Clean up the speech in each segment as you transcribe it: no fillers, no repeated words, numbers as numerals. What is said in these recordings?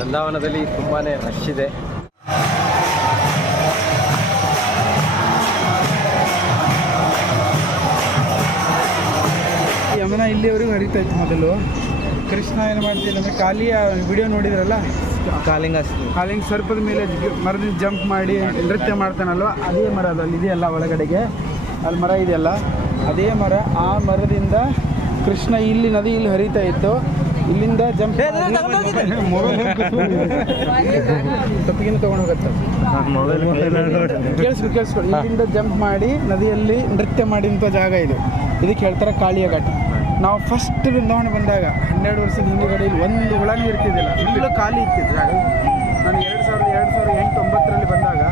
ಬೃಂದಾವನದಲ್ಲಿ ತುಂಬಾ ರಶ್ ಇದೆ. ಯಮುನಾ ಇಲ್ಲಿವರೆಗೂ ಹರಿತಾ ಇತ್ತು ಮೊದಲು. ಕೃಷ್ಣ ಏನು ಮಾಡ್ತೀವಿ ನಮಗೆ ಕಾಲಿಯ ವಿಡಿಯೋ ನೋಡಿದ್ರಲ್ಲ, ಕಾಲಿಂಗ್ ಸರ್ಪದ ಮೇಲೆ ಮರದಿಂದ ಜಂಪ್ ಮಾಡಿ ನೃತ್ಯ ಮಾಡ್ತಾನಲ್ವ, ಅದೇ ಮರ ಅದು ಅಲ್ಲಿ ಇದೆಯಲ್ಲ ಒಳಗಡೆಗೆ, ಅಲ್ಲಿ ಮರ ಇದೆಯಲ್ಲ ಅದೇ ಮರ. ಆ ಮರದಿಂದ ಕೃಷ್ಣ ಇಲ್ಲಿ ನದಿ ಇಲ್ಲಿ ಹರಿತಾ ಇತ್ತು, ಇಲ್ಲಿಂದ ಜಂಪ್ ತಪ್ಪಿಗೆ ತೊಗೊಂಡು ಹೋಗುತ್ತೆ. ಕೇಳಿಸ್ಕೊಳ್ಳಿ, ಇಲ್ಲಿಂದ ಜಂಪ್ ಮಾಡಿ ನದಿಯಲ್ಲಿ ನೃತ್ಯ ಮಾಡಿದಂಥ ಜಾಗ ಇದು. ಇದಕ್ಕೆ ಹೇಳ್ತಾರೆ ಕಾಳಿಯ ಘಾಟ. ನಾವು ಫಸ್ಟ್ ವೃಂದಾವನ ಬಂದಾಗ 12 ವರ್ಷದ ಹಿಂದುಗಡೆ ಇಲ್ಲಿ ಒಂದು ಹುಳನೂ ಇರ್ತಿದ್ದಿಲ್ಲ, ಇಲ್ಲೂ ಖಾಲಿ ಇರ್ತಿತ್ತು ಜಾಗ. ನಾನು 2008-2009 ಬಂದಾಗ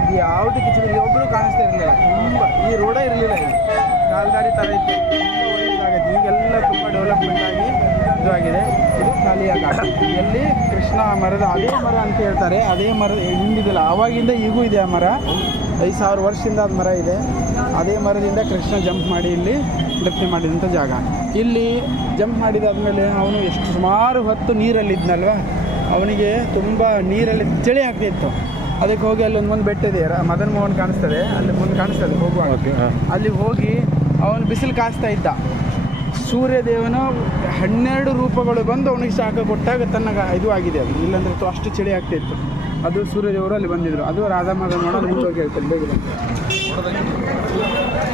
ಇದು ಯಾವುದೇ ಕಿಚಡಿ ಒಬ್ಬರು ಕಾಣಿಸ್ತಾ ಇರಲಿಲ್ಲ. ತುಂಬ ಈ ರೋಡೇ ಇರಲಿಲ್ಲ, ಇಲ್ಲಿ ಕಾಲ್ದಾರಿ ಥರ ಇತ್ತು. ತುಂಬ ಒಳ್ಳೆಯದಾಗೈತೆ. ಈಗೆಲ್ಲ ತುಂಬ ಡೆವಲಪ್ಮೆಂಟ್ ಆಗಿ ಇದಾಗಿದೆ. ಇದು ಕಾಳಿಯ ಘಾಟ. ಎಲ್ಲಿ ಕೃಷ್ಣ ಮರದ ಅದೇ ಮರ ಅಂತ ಹೇಳ್ತಾರೆ. ಅದೇ ಮರ ಹಿಂದಿದಿಲ್ಲ, ಆವಾಗಿಂದ ಈಗೂ ಇದೆ ಆ ಮರ. 5000 ವರ್ಷದಿಂದ ಅದು ಮರ ಇದೆ. ಅದೇ ಮರದಿಂದ ಕೃಷ್ಣ ಜಂಪ್ ಮಾಡಿ ಇಲ್ಲಿ ನೃತ್ಯ ಮಾಡಿದಂಥ ಜಾಗ. ಇಲ್ಲಿ ಜಂಪ್ ಮಾಡಿದಾದ್ಮೇಲೆ ಅವನು ಎಷ್ಟು ಸುಮಾರು ಹೊತ್ತು ನೀರಲ್ಲಿದ್ದನಲ್ವ, ಅವನಿಗೆ ತುಂಬ ನೀರಲ್ಲಿ ಚಳಿ ಆಗ್ತಿತ್ತು. ಅದಕ್ಕೆ ಹೋಗಿ ಅಲ್ಲಿ ಒಂದು ಬೆಟ್ಟ ಇದೆ, ಮದನ್ ಮೋಹನ್ ಕಾಣಿಸ್ತದೆ, ಅಲ್ಲಿ ಮುಂದೆ ಕಾಣಿಸ್ತದೆ ಹೋಗುವಾಗ. ಅಲ್ಲಿ ಹೋಗಿ ಅವನು ಬಿಸಿಲು ಕಾಸ್ತಾ ಇದ್ದ. ಸೂರ್ಯದೇವನ 12 ರೂಪಗಳು ಬಂದು ಅವನಿಗೆ ಶಾಖ ಕೊಟ್ಟಾಗ ತನ್ನ ಇದು ಆಗಿದೆ. ಅದು ಇಲ್ಲಾಂದ್ರೆ ಅಷ್ಟು ಚಳಿ ಆಗ್ತಾಯಿತ್ತು. ಅದು ಸೂರ್ಯದೇವರು ಅಲ್ಲಿ ಬಂದಿದ್ರು. ಅದು ರಾಧಾ ಮದನ್ ಮೋಹನ್ ಮುಂದೆ ಹೋಗಿ ಹೇಳ್ತಾರೆ ಬೇಗ.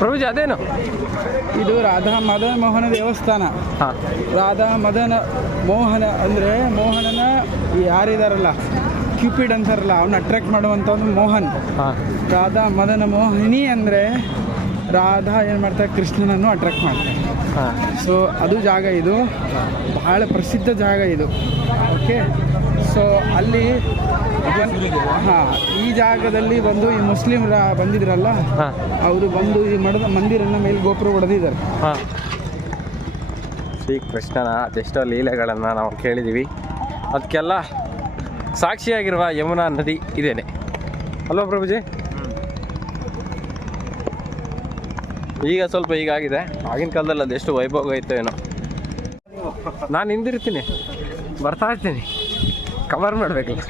ಪ್ರಭುಜಿ ಅದೇನು ಇದು ರಾಧಾ ಮದನ ಮೋಹನ ದೇವಸ್ಥಾನ. ರಾಧಾ ಮದನ ಮೋಹನ ಅಂದರೆ ಮೋಹನನ ಯಾರಿದಾರಲ್ಲ, ಕ್ಯೂಪಿಡ್ ಅಂತಾರಲ್ಲ, ಅವನ್ನ ಅಟ್ರಾಕ್ಟ್ ಮಾಡುವಂಥ ಒಂದು ಮೋಹನ್. ರಾಧಾ ಮದನ ಮೋಹಿನಿ ಅಂದರೆ ರಾಧಾ ಏನು ಮಾಡ್ತಾರೆ, ಕೃಷ್ಣನನ್ನು ಅಟ್ರಾಕ್ಟ್ ಮಾಡ್ತಾರೆ. ಸೊ ಅದು ಜಾಗ, ಇದು ಬಹಳ ಪ್ರಸಿದ್ಧ ಜಾಗ ಇದು. ಓಕೆ, ಸೊ ಅಲ್ಲಿ ಈ ಜಾಗದಲ್ಲಿ ಬಂದು ಈ ಮುಸ್ಲಿಮರ ಬಂದಿದ್ರಲ್ಲ, ಅವರು ಬಂದು ಈ ಮಂದಿರನ ಮೇಲೆ ಗೋಪುರ ಹೊಡೆದಿದ್ದಾರೆ. ಶ್ರೀಕೃಷ್ಣನ ಅದೆಷ್ಟೋ ಲೀಲೆಗಳನ್ನು ನಾವು ಕೇಳಿದ್ದೀವಿ. ಅದಕ್ಕೆಲ್ಲ ಸಾಕ್ಷಿಯಾಗಿರುವ ಯಮುನಾ ನದಿ ಇದೇನೆ ಅಲ್ವಾ ಪ್ರಭುಜಿ? ಈಗ ಸ್ವಲ್ಪ ಹೀಗಾಗಿದೆ, ಆಗಿನ ಕಾಲದಲ್ಲಿ ಅದೆಷ್ಟು ವೈಭೋಗ ಇತ್ತು ಏನೋ. ನಾನು ಹಿಂದಿರ್ತೀನಿ, ಬರ್ತಾ ಇರ್ತೀನಿ, ಕವರ್ ಮಾಡಬೇಕಲ್ಲ.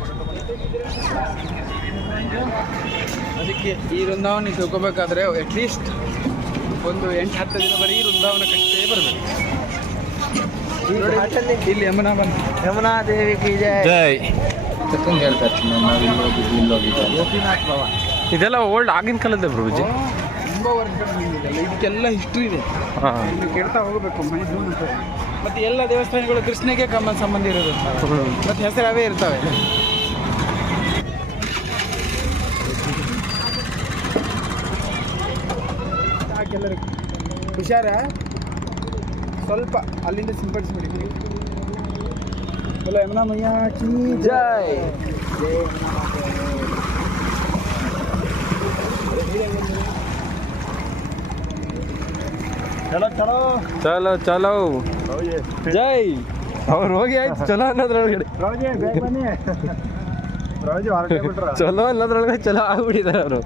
ಅದಕ್ಕೆ ಈ ವೃಂದಾವನ ತಿಳ್ಕೊಬೇಕಾದ್ರೆ ಅಟ್ಲೀಸ್ಟ್ ಒಂದು 8-10 ದಿನ ಬರೀ ವೃಂದಾವನ ಕಷ್ಟೇ ಬರಬೇಕು. ಇಲ್ಲಿ ಯಮುನಾ ದೇವಿಗೆ ಜೈ ಹೇಳ್ತಾರೆ. ಗೋಪಿನಾಥ್ ಭವ ಇದೆಲ್ಲ ಓಲ್ಡ್ ಆಗಿನ ಕಾಲದ ಪ್ರಭುಜಿ, ತುಂಬ ವರ್ಷ ಇದಕ್ಕೆಲ್ಲ ಹಿಸ್ಟ್ರಿ ಇದೆ. ಇಲ್ಲಿ ಕೇಳ್ತಾ ಹೋಗಬೇಕು ಮತ್ತು ಎಲ್ಲ ದೇವಸ್ಥಾನಗಳು ಕೃಷ್ಣಗೆ ಸಂಬಂಧ ಇರೋದು, ಮತ್ತು ಹೆಸರವೇ ಇರ್ತವೆ. ಕೆಲವರಿಗೆ ಹುಷಾರ, ಸ್ವಲ್ಪ ಅಲ್ಲಿಂದ ಸಿಂಪಡಿಸ್ಬಿಡಿ. बोलो यमुना मैया की जय। चलो चलो चलो चलो जय। ಅವ್ರು ಹೋಗಿ ಆಯ್ತು ಚಲೋ ಅನ್ನೋದ್ರೊಳಗಡೆ ಚಲೋ ಅನ್ನೋದ್ರೊಳಗೆ ಚಲೋ ಆಗ್ಬಿಟ್ಟಿದ್ದಾರೆ ಅವರು.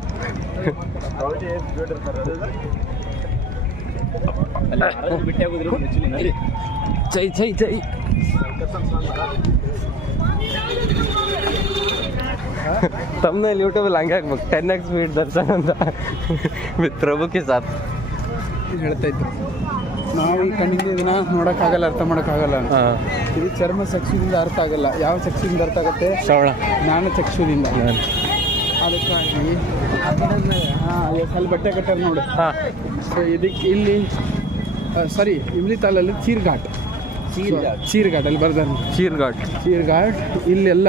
ಚೈ ಚೈ ಚೈ. ತಮ್ಮನೇಲಿ ಯೂಟ್ಯೂಬಲ್ಲಿ ಹಂಗೆ ಹಾಕ್ಬೇಕು 10x ಸ್ಪೀಡ್ ದರ್ಶನ್ ಅಂತ ವಿತ್ ಪ್ರಭುಕ್ಕೆ ಸಾಥ್ ಹೇಳ್ತಾ ಇದ್ರು. ನಾವು ಈ ಕಣ್ಣಿಂದ ಇದನ್ನ ನೋಡೋಕ್ಕಾಗಲ್ಲ, ಅರ್ಥ ಮಾಡೋಕ್ಕಾಗಲ್ಲ. ಇದು ಚರ್ಮ ಚಕ್ಷುದಿಂದ ಅರ್ಥ ಆಗಲ್ಲ. ಯಾವ ಚಕ್ಷುದಿಂದ ಅರ್ಥ ಆಗುತ್ತೆ? ಶ್ರವಣ ಜ್ಞಾನ ಚಕ್ಷುದಿಂದ. ಅದಕ್ಕಾಗಿ ಅಲ್ಲಿ ಬಟ್ಟೆ ಕಟ್ಟಾರ ನೋಡಿ. ಸೊ ಇದಕ್ಕೆ ಇಲ್ಲಿ ಸಾರಿ ಇಮ್ಲಿತಾಲಲ್ಲಿ ಚೀರ್ಘಾಟ್ ಅಲ್ಲಿ ಬರ್ದಾನೆ. ಚೀರ್ಘಾಟ್ ಇಲ್ಲೆಲ್ಲ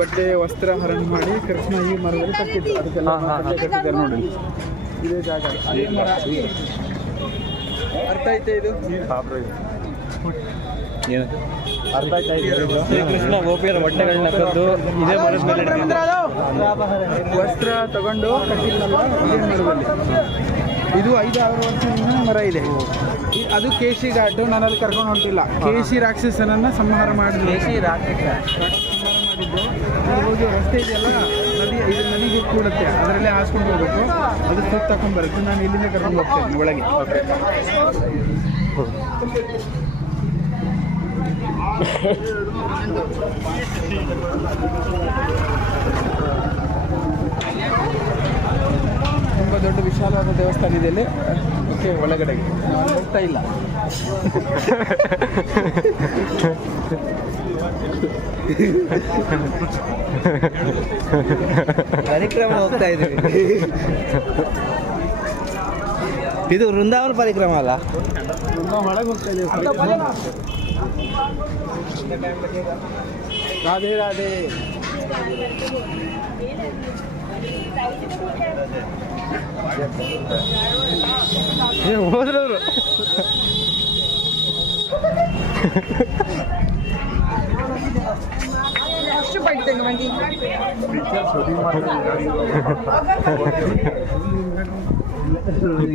ಬಟ್ಟೆ ವಸ್ತ್ರ ಹರಣ ಮಾಡಿ ಕೃಷ್ಣ ಈ ಮರದಲ್ಲಿ ಕಟ್ಟಿದ್ರು. ಅದಕ್ಕೆಲ್ಲ ಕಟ್ಟಿದ್ದಾರೆ ನೋಡಿ. ಇದೇ ಜಾಗ, ಅದೇ ಮರ. ಅರ್ಥ ಐತೆ ಇದು? ಕೃಷ್ಣ ಗೋಪಿಯರ ಬಟ್ಟೆಗಳನ್ನ ಕದ್ದು ಇದೇ ಮರದ ಮೇಲೆ ವಸ್ತ್ರ ತಗೊಂಡು ಕಟ್ಟಿದ್ನಲ್ಲ ಇದೇ ಮರದಲ್ಲಿ. ಇದು 5-6 ವರ್ಷದಿಂದ ಮರ ಇದೆ. ಅದು ಕೇಶಿ ಘಾಟು. ನಾನು ಅಲ್ಲಿ ಕರ್ಕೊಂಡು ಹೊಂಟಿಲ್ಲ. ಕೇಶಿ ರಾಕ್ಷಸನನ್ನು ಸಂಹಾರ ಮಾಡಿದ್ರು. ಹೋಗಿ ರಸ್ತೆ ಇದೆಯಲ್ಲ, ನದಿ, ಇದು ನದಿಗೆ ಕೂಡುತ್ತೆ, ಅದರಲ್ಲೇ ಹಾಸ್ಕೊಂಡು ಹೋಗ್ಬೇಕು. ಅದು ಸುತ್ತ ತಗೊಂಡ್ಬರುತ್ತೆ. ನಾನು ಇಲ್ಲಿಂದ ಕರ್ಕೊಂಡು ಹೋಗ್ತೇನೆ ಒಳಗೆ. ತುಂಬ ದೊಡ್ಡ ವಿಶಾಲವಾದ ದೇವಸ್ಥಾನ ಇದೆ ಇಲ್ಲಿ. ಓಕೆ, ಒಳಗಡೆಗೆ ನಾನು ಹೋಗ್ತಾ ಇಲ್ಲ. ಪರಿಕ್ರಮ ಹೋಗ್ತಾ ಇದ್ದೀವಿ. ಇದು ವೃಂದಾವನ ಪರಿಕ್ರಮ ಅಲ್ಲ? ನಾವು ಒಳಗೆ ಹೋಗ್ತಾ ಇದ್ದೀವಿ. ರಾಧೆ ರಾಧೆ. ಹೋದ್ರವ್ರು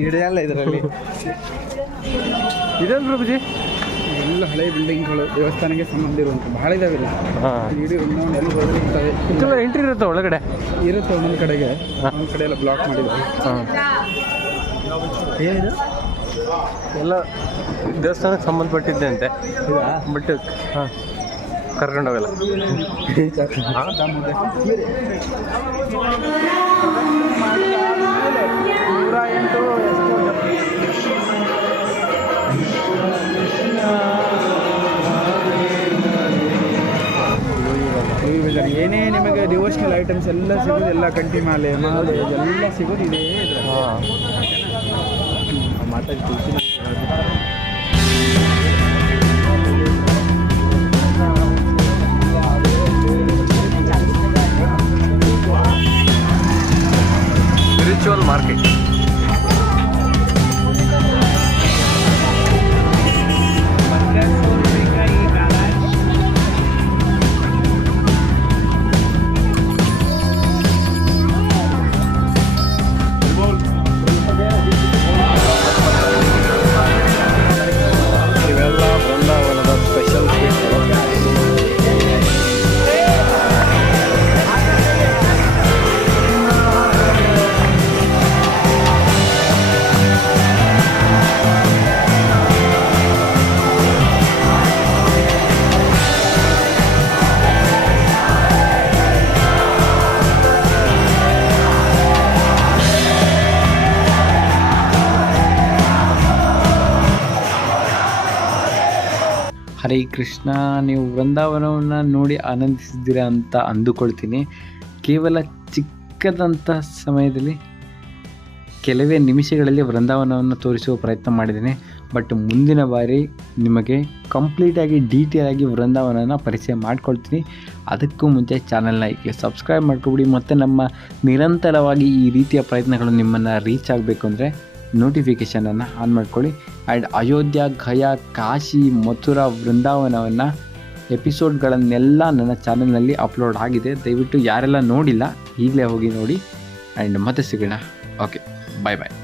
ಹಿಡಿಯಲ್ಲ ಇದರಲ್ಲಿ. ಇದೆಲ್ಲ ಪ್ರಭುಜಿ ಎಲ್ಲ ಹಳೆ ಬಿಲ್ಡಿಂಗ್ಗಳು ದೇವಸ್ಥಾನಕ್ಕೆ ಸಂಬಂಧ ಇರುವಂಥ ಭಾಳ ಇದಾವಿಲ್ಲ. ಹಾಂ, ಇಡೀ ವೃಂದಾವನ ಎಲ್ಲಿ ಹೋದ್ರೆ ಇರ್ತವೆ. ಇದೆಲ್ಲ ಎಂಟ್ರಿ ಇರುತ್ತೆ ಒಳಗಡೆ. ಇರುತ್ತೆ ಒಂದೊಂದು ಕಡೆಗೆ, ಒಂದು ಕಡೆ ಎಲ್ಲ ಬ್ಲಾಕ್ ಮಾಡಿದ್ದಾರೆ. ಹಾಂ, ಏನಿದು? ಎಲ್ಲ ದೇವಸ್ಥಾನಕ್ಕೆ ಸಂಬಂಧಪಟ್ಟಿದ್ದೆ ಅಂತೆ. ಬಟ್ ಹಾಂ, ಕರ್ಕೊಂಡೋಗಲ್ಲ. ಆಮೇಲೆ 108 ಎಷ್ಟು ಏನೇ ನಿಮಗೆ ಡಿವೋಷನಲ್ ಐಟಮ್ಸ್ ಎಲ್ಲ ಸಿಗೋದು, ಎಲ್ಲ ಕಂಠಿ ಮಾಲೆ ಮಾಲೆ ಎಲ್ಲ ಸಿಗೋದು ಇದೆ. ಹಾಂ, ಮಾತಾಡಿ ತುಳಸಿ ಸ್ಪಿರಿಚುವಲ್ ಮಾರ್ಕೆಟ್. ಇವೆಲ್ಲ ಬೃಂದಾವನದ ಸ್ಪೆಷಲ್ ಸ್ವೀಟ್ಗಳು. ಹರೇ ಕೃಷ್ಣ. ನೀವು ವೃಂದಾವನವನ್ನು ನೋಡಿ ಆನಂದಿಸಿದ್ದೀರಾ ಅಂತ ಅಂದುಕೊಳ್ತೀನಿ. ಕೇವಲ ಚಿಕ್ಕದಂಥ ಸಮಯದಲ್ಲಿ ಕೆಲವೇ ನಿಮಿಷಗಳಲ್ಲಿ ವೃಂದಾವನವನ್ನು ತೋರಿಸುವ ಪ್ರಯತ್ನ ಮಾಡಿದ್ದೀನಿ. ಬಟ್ ಮುಂದಿನ ಬಾರಿ ನಿಮಗೆ ಕಂಪ್ಲೀಟಾಗಿ ಡೀಟೇಲಾಗಿ ವೃಂದಾವನನ ಪರಿಚಯ ಮಾಡ್ಕೊಳ್ತೀನಿ. ಅದಕ್ಕೂ ಮುಂಚೆ ಚಾನಲ್ನ ಈಗ ಸಬ್ಸ್ಕ್ರೈಬ್ ಮಾಡ್ಕೊಬಿಡಿ. ಮತ್ತು ನಮ್ಮ ನಿರಂತರವಾಗಿ ಈ ರೀತಿಯ ಪ್ರಯತ್ನಗಳು ನಿಮ್ಮನ್ನು ರೀಚ್ ಆಗಬೇಕು ಅಂದರೆ ನೋಟಿಫಿಕೇಷನನ್ನು ಆನ್ ಮಾಡ್ಕೊಳ್ಳಿ. ಆ್ಯಂಡ್ ಅಯೋಧ್ಯ, ಗಯಾ, ಕಾಶಿ, ಮಥುರಾ, ವೃಂದಾವನವನ್ನು ಎಪಿಸೋಡ್ಗಳನ್ನೆಲ್ಲ ನನ್ನ ಚಾನಲ್ನಲ್ಲಿ ಅಪ್ಲೋಡ್ ಆಗಿದೆ. ದಯವಿಟ್ಟು ಯಾರೆಲ್ಲ ನೋಡಿಲ್ಲ ಈಗಲೇ ಹೋಗಿ ನೋಡಿ. ಆ್ಯಂಡ್ ಮತ್ತೆ ಸಿಗೋಣ. ಓಕೆ, ಬಾಯ್ ಬಾಯ್.